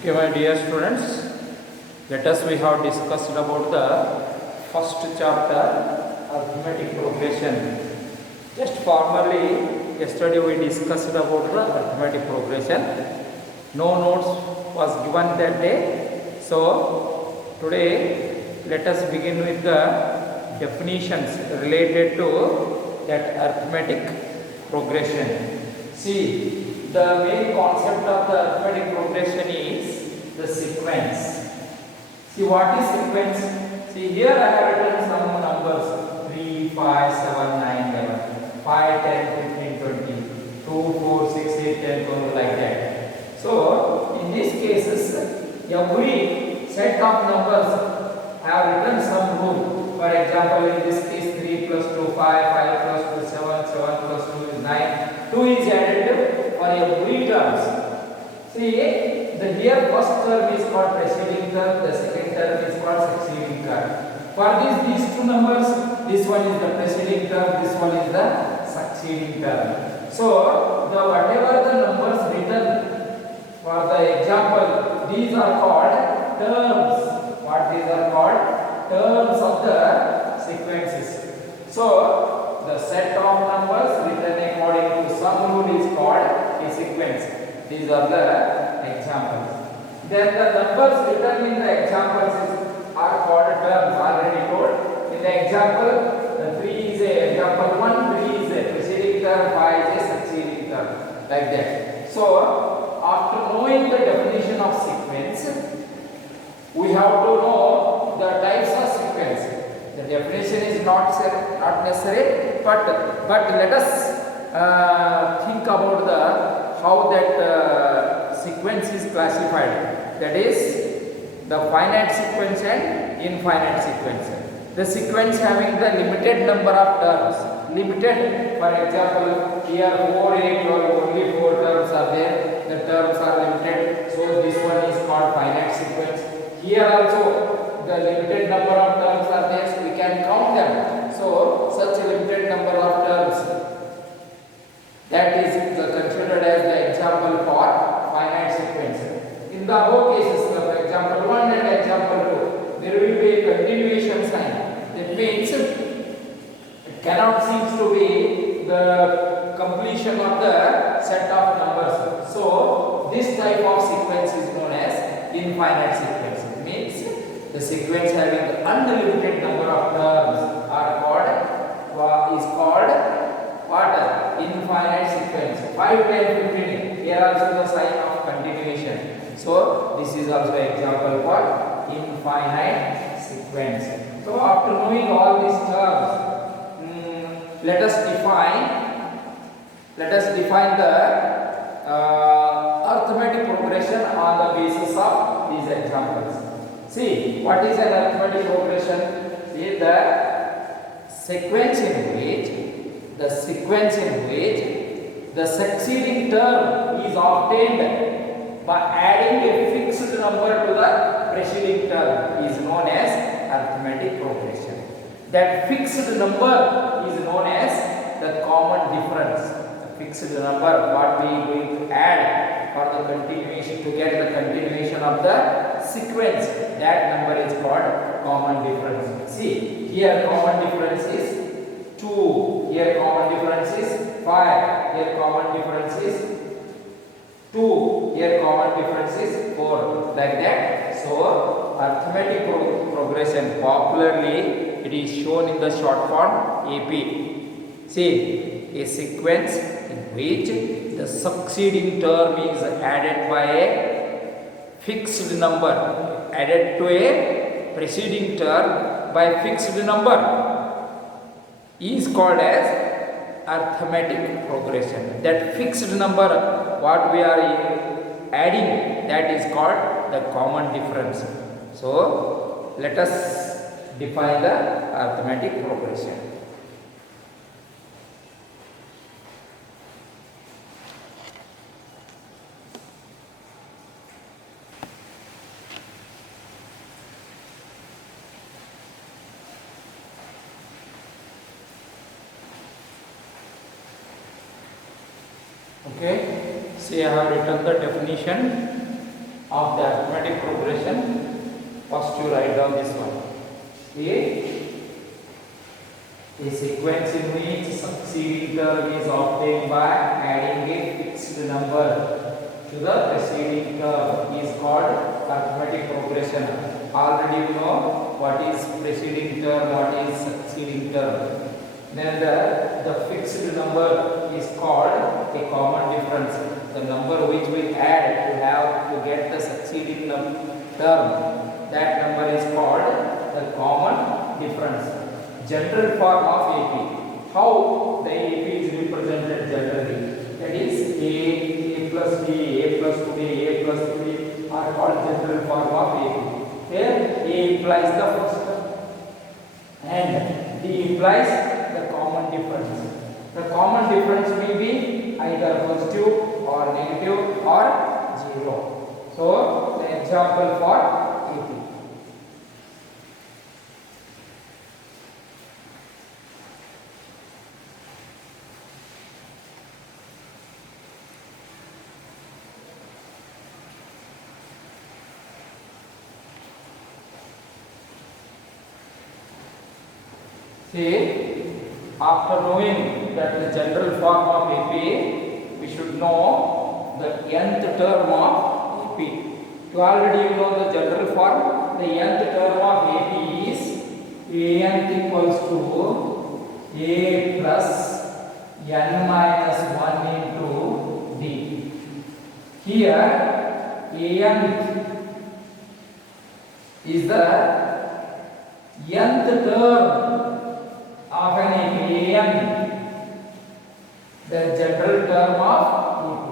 Okay, my dear students, let us we have discussed about the first chapter, arithmetic progression. Just formally, yesterday we discussed about the arithmetic progression. No notes was given that day. So today, let us begin with the definitions related to that arithmetic progression. See, the main concept of the arithmetic progression is the sequence. See, what is sequence? See, here I have written some numbers 3, 5, 7, 9, 11, 5, 10, 15, 20, 2, 4, 6, 8, 10, 12, like that. So, in these cases, every set of numbers have written some rule. For example, in this case, 3 plus 2, 5, 5 plus 2, 7, 7 plus 2 is 9, 2 is added for every terms. See, the here first term is called preceding term, the second term is called succeeding term. For these two numbers, this one is the preceding term, this one is the succeeding term. So, the whatever the numbers written for the example, these are called terms. What these are called? Terms of the sequences. So, the set of numbers written according to some rule is called a sequence. These are the examples. Then the numbers written in the examples are called terms, already told. In the example, the 3 is a example 1, 3 is a preceding term, 5 is a succeeding term, like that. So, after knowing the definition of sequence, we have to know the types of sequence. The definition is not necessary, but let us think about the how that sequence is classified. That is the finite sequence and infinite sequence. The sequence having the limited number of terms. Limited, for example, here 4, 8, 12, only 4 terms are there. The terms are limited. So this one is called finite sequence. Here also the limited number of terms are there, so we can count them. So such a limited number of terms, that is considered as the example for finite sequence. In the above cases, for example 1 and example 2, there will be a continuation sign. That means it cannot seem to be the completion of the set of numbers. So this type of sequence is known as infinite sequence. It means the sequence having unlimited number of terms are called what? Infinite sequence. 5, 10, 15. Here also the sign of continuation. So this is also example for infinite sequence. So after knowing all these terms, let us define the arithmetic progression on the basis of these examples. See, what is an arithmetic progression? See, the sequence in which the succeeding term is obtained by adding a fixed number to the preceding term is known as arithmetic progression. That fixed number is known as the common difference. The fixed number what we are going to add for the continuation to get the continuation of the sequence, that number is called common difference. See, here common difference is 2, here common difference is 5, here common difference is 2, here common difference is 4, like that. So, arithmetic progression, popularly it is shown in the short form AP. See, a sequence in which the succeeding term is added by a fixed number, added to a preceding term by fixed number, is called as arithmetic progression. That fixed number what we are adding, that is called the common difference. So let us define the arithmetic progression. Okay, see, I have written the definition. of the arithmetic progression. First you write down this one. A sequence in which succeeding term is obtained by adding a fixed number to the preceding term is called arithmetic progression. Already you know what is preceding term, what is succeeding term. Then the fixed number is called a common difference. The number which we add to get the succeeding term, that number is called the common difference. General form of AP. How the AP is represented generally? That is A plus B, A plus 2B, A plus 3B are called general form of AP. Here A implies the first term and B implies the common difference. The common difference may be either positive or negative or 0. So the example for AP. See, after knowing that the general form of AP, we should know the nth term of AP. You already know the general form. The nth term of AP is AN equals to A plus N minus 1 into D. Here, AN is the nth term of an AP, the general term of AP.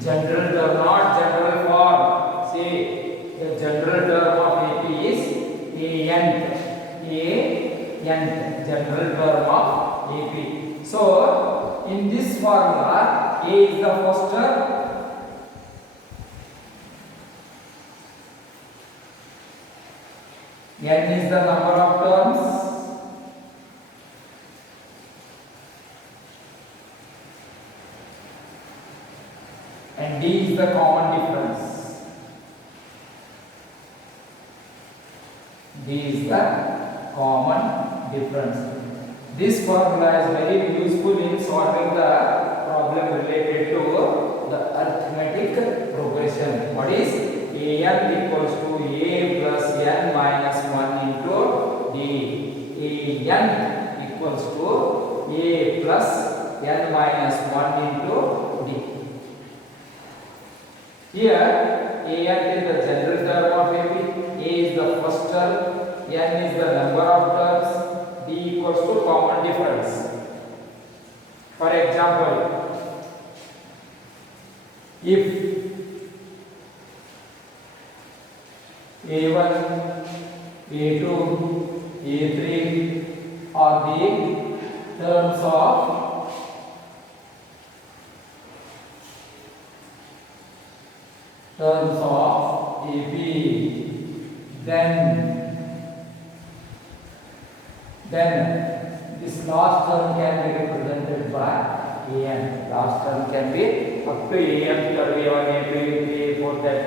General term, not general form. See, the general term of AP is AN, general term of AP. So, in this formula, A is the first term, N is the number of terms, and D is the common difference. D is the common difference. This formula is very useful in solving the problem related to the arithmetic progression. What is AN equals to A plus N minus 1 into D. AN equals to A plus N minus 1 into D. Here, AN is the general term of AP, A is the first term, N is the number of terms, D equals to common difference. For example, if A1, A2, A3 are the terms of AP, then this last term can be represented by AN. Last term can be up to AN, A1, A2, A3, A4, that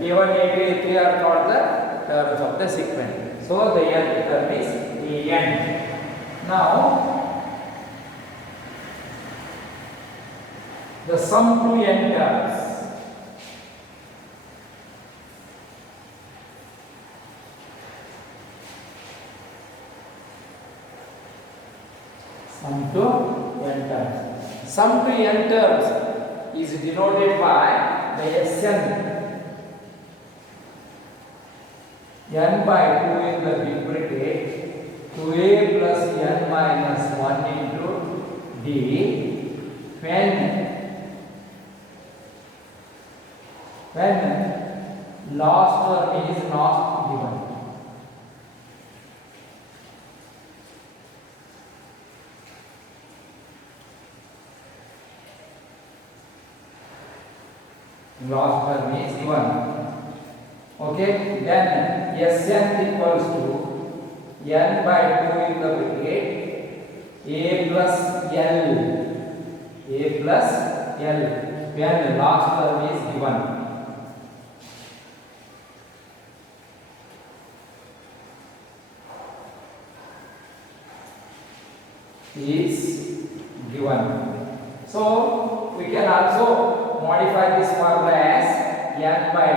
A1, A2, A3 are called the terms of the sequence. So the nth term is AN. Now the sum to n terms. Sum to n terms. Sum to n terms is denoted by the Sn. N by 2 in the big bracket, 2a plus n minus 1 into d, when last term is not given. Last term is given. Okay, then Sn equals to n by 2 in the bracket a plus l, a plus l, when the last term is given. Is given. So we can also modify this formula as n by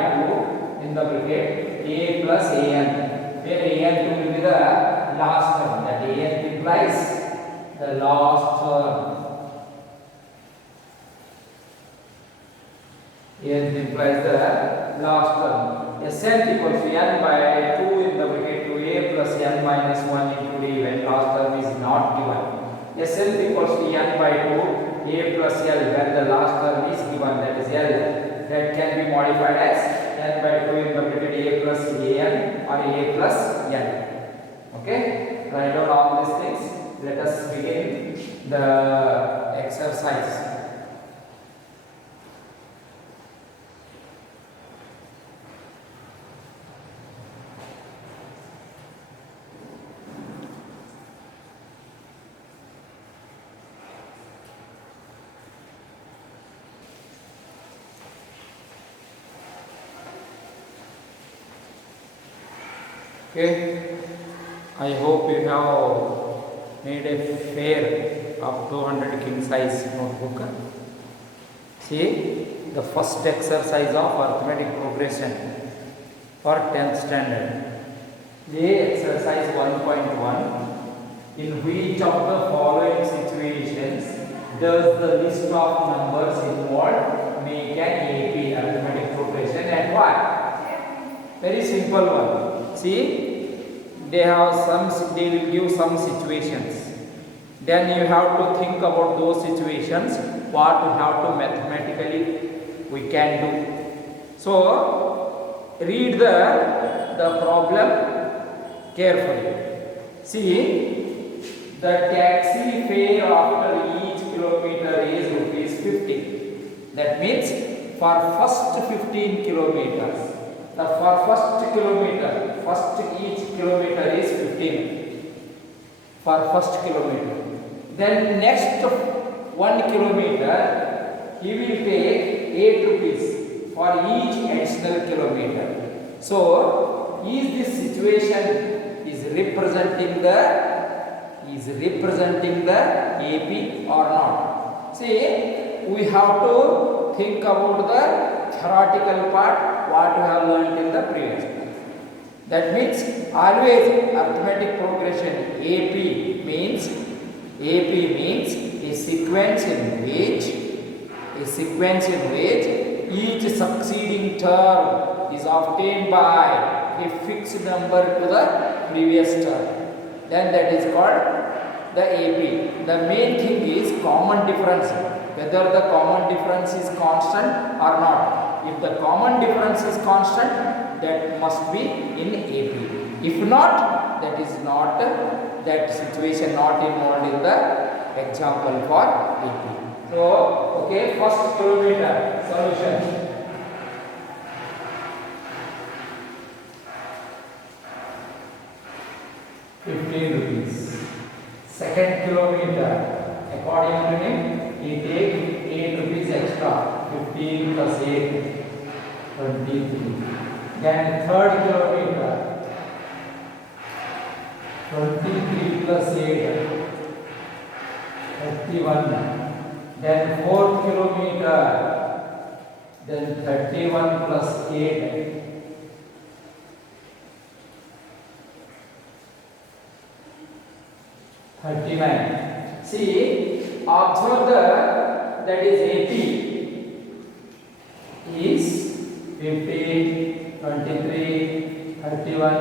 2 in the bracket a plus an, where an will be the last term, that an implies the last term. N implies the last term. Sn equals to n by 2 in the bracket to a plus n minus 1 into d when last term is not given. Sn equals to n by 2 a plus l when the last term is given, that is l, that can be modified as n by 2 in the bracket a plus an or a plus n. Okay, write down all these things. Let us begin the exercise. Okay, I hope you have made a fair of 200 king size notebook. See the first exercise of arithmetic progression for 10th standard. The exercise 1.1. In which of the following situations does the list of numbers involved make an AP, arithmetic progression, and why? Very simple one. See, they will give some situations. Then you have to think about those situations, what we have to mathematically we can do. So read the problem carefully. See, the taxi fare after each kilometer is rupees 50. That means for first 15 kilometers, for first kilometer, each kilometer is 15 for first kilometer. Then next 1 kilometer he will take 8 rupees for each additional kilometer. So is this situation is representing the AP or not? See, we have to think about the theoretical part, what we have learned in the previous class. That means always arithmetic progression AP means a sequence in which each succeeding term is obtained by a fixed number to the previous term. Then that is called the AP. The main thing is common difference, whether the common difference is constant or not. If the common difference is constant, that must be in AP. If not, that is not, that situation not involved in the example for AP. So, okay, first kilometer solution. ₹15. Second kilometer, according to him, he take ₹8 extra. 15 plus 8, 23. Then third kilometer, 23 plus 8, 31. Then fourth kilometer, then 31 plus 8, 39. See, observe that is AP is 15, 23, 31,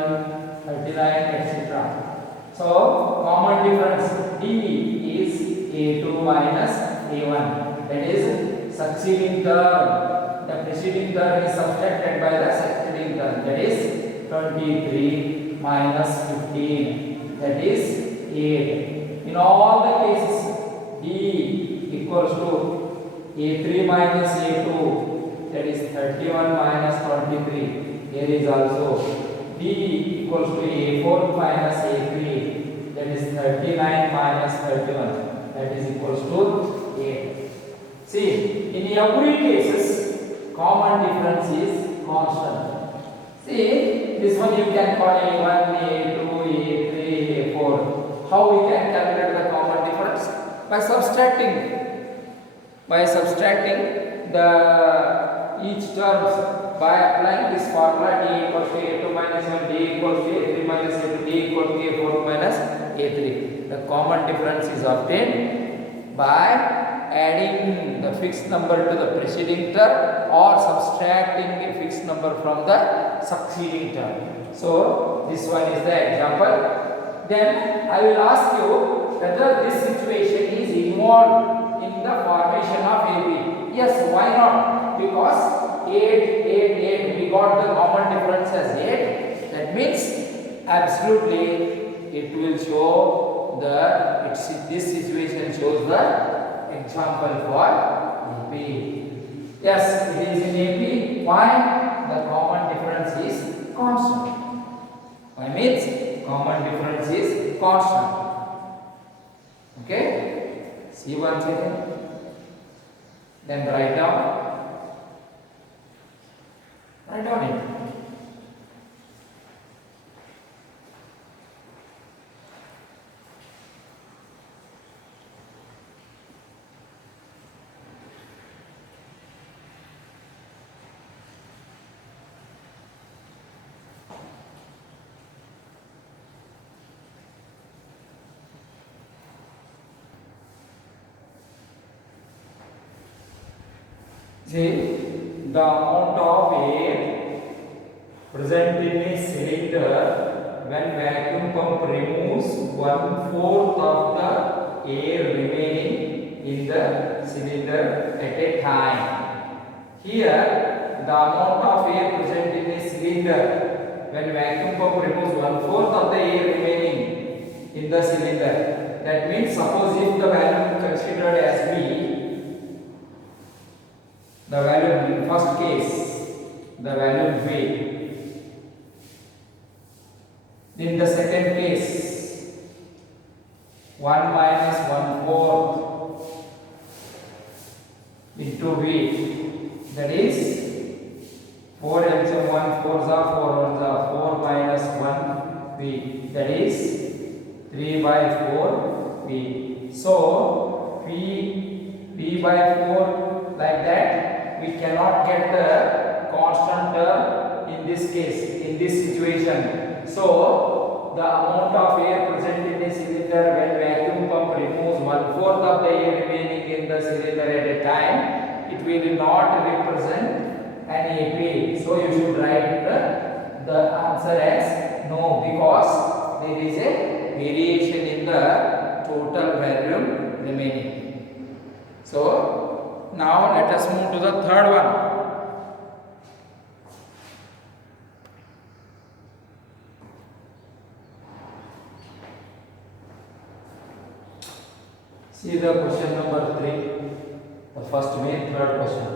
39, etc. So common difference D is A2 minus A1, that is succeeding term. The preceding term is subtracted by the succeeding term, that is 23 minus 15, that is 8. In all the cases, D equals to A3 minus A2, that is 31 minus 23. Here is also D D equals to A4 minus A3, that is 39 minus 31, that is equals to 8. See, in every cases, common difference is constant. See, this one you can call A1, A2, A3, A4. How we can calculate the common difference? By subtracting. By subtracting the each terms by applying this formula D equals to A2 minus 1, D equals to A3 minus A2, D equals to A4 minus A3. The common difference is obtained by adding the fixed number to the preceding term or subtracting the fixed number from the succeeding term. So this one is the example. Then I will ask you whether this situation is involved in the formation of AB. Yes, why not? Because 8, 8, 8, we got the common difference as 8. That means absolutely it will show this situation shows the example for AP. Yes, it is in AP. Why? The common difference is constant. Why means common difference is constant. Okay? See once again. Then write down. Write down it. See, the amount of air present in a cylinder when vacuum pump removes 1/4 of the air remaining in the cylinder at a time. Here, the amount of air present in a cylinder when vacuum pump removes 1/4 of the air remaining in the cylinder. That means, suppose if the value considered as V, the value in first case, the value V. In the second case, 1 minus 1/4 into V, that is 4 LCM 1 4s are 4 1s are 4 minus 1 V, that is 3 by 4 V. So V by 4 like that. We cannot get the constant term in this case, in this situation. So, the amount of air present in the cylinder when vacuum pump removes 1/4 of the air remaining in the cylinder at a time, it will not represent an AP. So, you should write the answer as no, because there is a variation in the total volume remaining. So, now let us move to the third one. See the question number 3. The first main third question.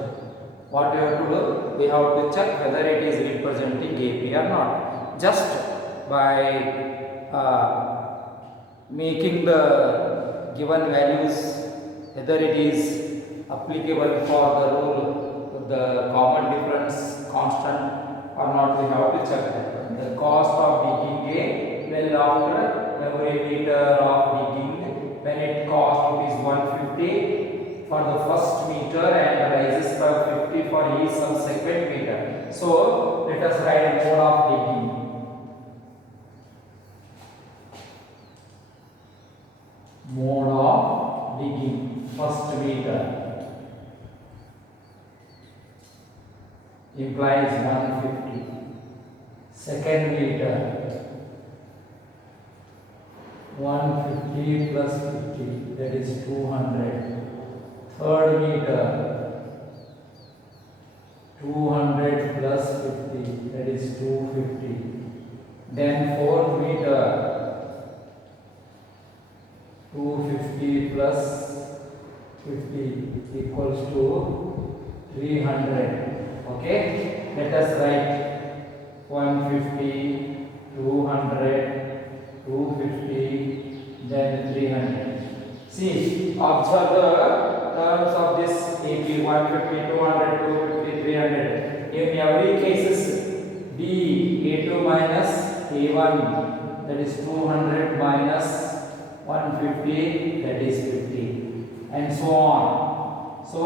What we have to do? We have to check whether it is representing AP or not. Just by making the given values, whether it is applicable for the rule, the common difference constant or not, we have to check that. The cost of digging a well after every meter of digging, when it costs is 150 for the first meter and rises by 50 for each subsequent meter. So let us write mode of digging. Mode of digging, first meter. Implies 150. Second meter, 150 plus 50, that is 200. Third meter, 200 plus 50, that is 250. Then fourth meter, 250 plus 50 equals to 300. Okay, let us write 150, 200, 250, then 300. See, observe the terms of this AP 150, 200, 250, 300. In every cases, B A2 minus A1, that is 200 minus 150, that is 50, and so on. So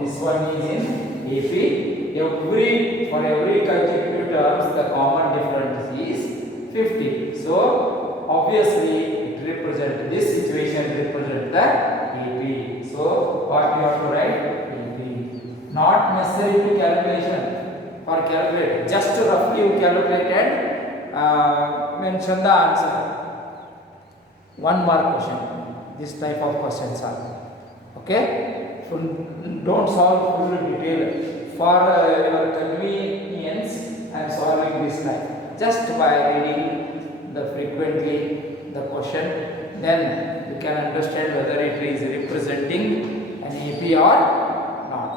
this one is in AP. For every consecutive terms, the common difference is 50. So obviously it represents this situation represents the AP. So what we have to write? AP. Not necessary to calculation. For calculate, just roughly you calculate and mention the answer. One mark question. This type of questions are. Okay. So don't solve full detail. For your convenience, I am solving this type. Just by reading the frequently the question, then you can understand whether it is representing an AP or not.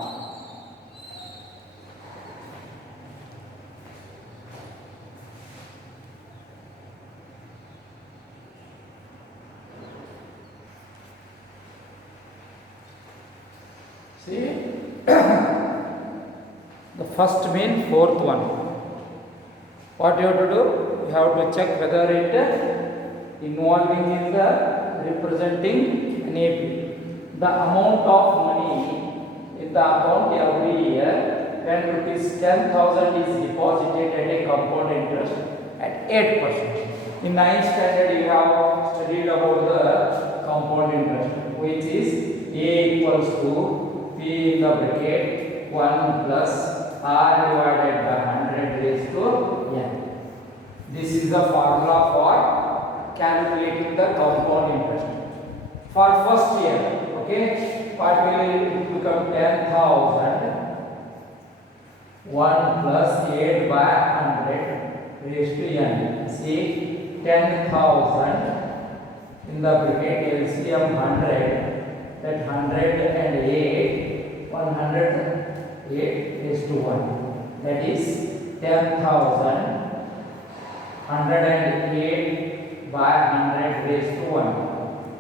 See. The first main, fourth one. What you have to do? You have to check whether it involving in the representing an AP. The amount of money in the account every year, when rupees 10,000 is deposited at a compound interest at 8%. In 9th standard, you have studied about the compound interest, which is A equals to P in the bracket 1 plus R divided by 100 raised to n. This is the formula for calculating the compound interest. For first year, okay, what will it become? 10,000 1 plus 8 by 100 raised to n. See, 10,000 in the bracket LCM 100, that 108, 108 raised to 1, that is 10,000 108 by 100 raised to 1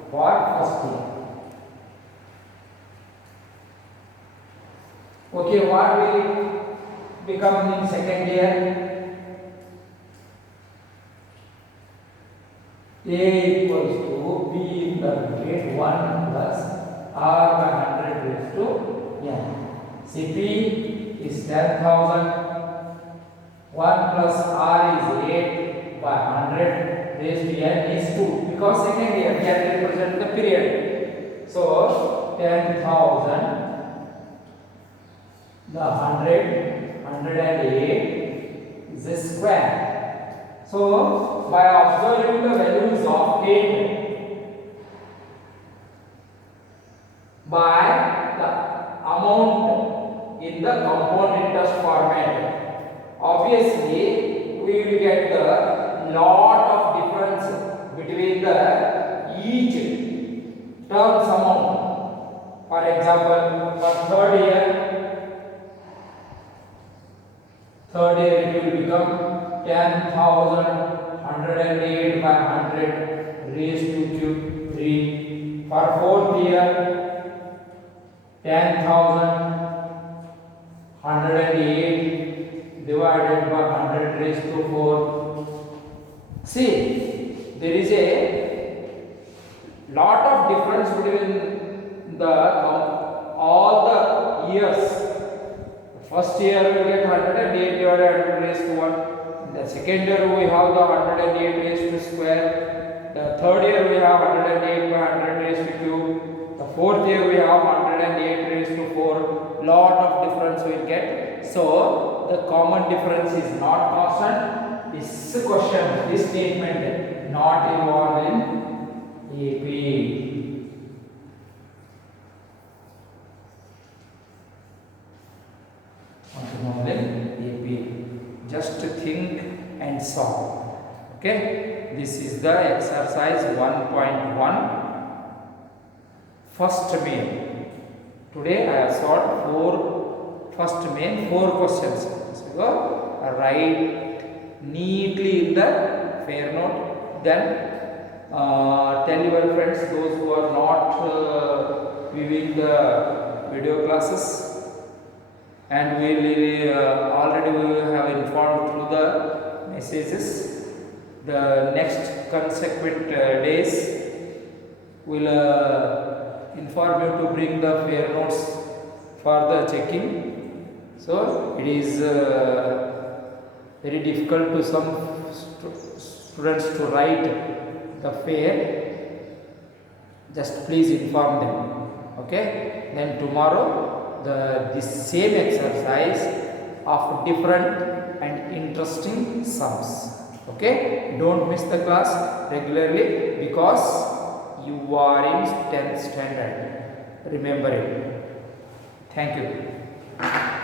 for first year. Okay, what will it become in second year? A equals to B in the bracket 1 plus R by 100 raised to n. CP is 10,000. 1 plus R is 8 by 100 raised to n is 2, because second year can represent the period. So 10,000, the 108 is a square. So by observing the values obtained by the amount in the compound interest format, obviously we will get the lot of difference between the each terms amount. For example, for third year it will become 10,000 108 by 100 raised to 3. For fourth year, 10,000 108 divided by 100 raised to 4. See, there is a lot of difference between the all the years. First year we get 108 divided by 100 raised to 1. The second year we have the 108 raised to square. The third year we have 108 by 100 raised to cube. The fourth year we have 108 raised to 4. Lot of difference we will get. So the common difference is not constant. This question, this statement not involved in AP. Just think and solve. Okay, this is the exercise 1.1 first main. Today I have solved 4 questions. So write neatly in the fair note. Then tell your friends, those who are not viewing the video classes, and we will already we have informed through the messages. The next consequent days will inform you to bring the fair notes for the checking. So it is very difficult to some students to write the fair. Just please inform them. Okay, then tomorrow this same exercise of different and interesting sums. Okay, don't miss the class regularly, because you are in 10th standard. Remember it. Thank you.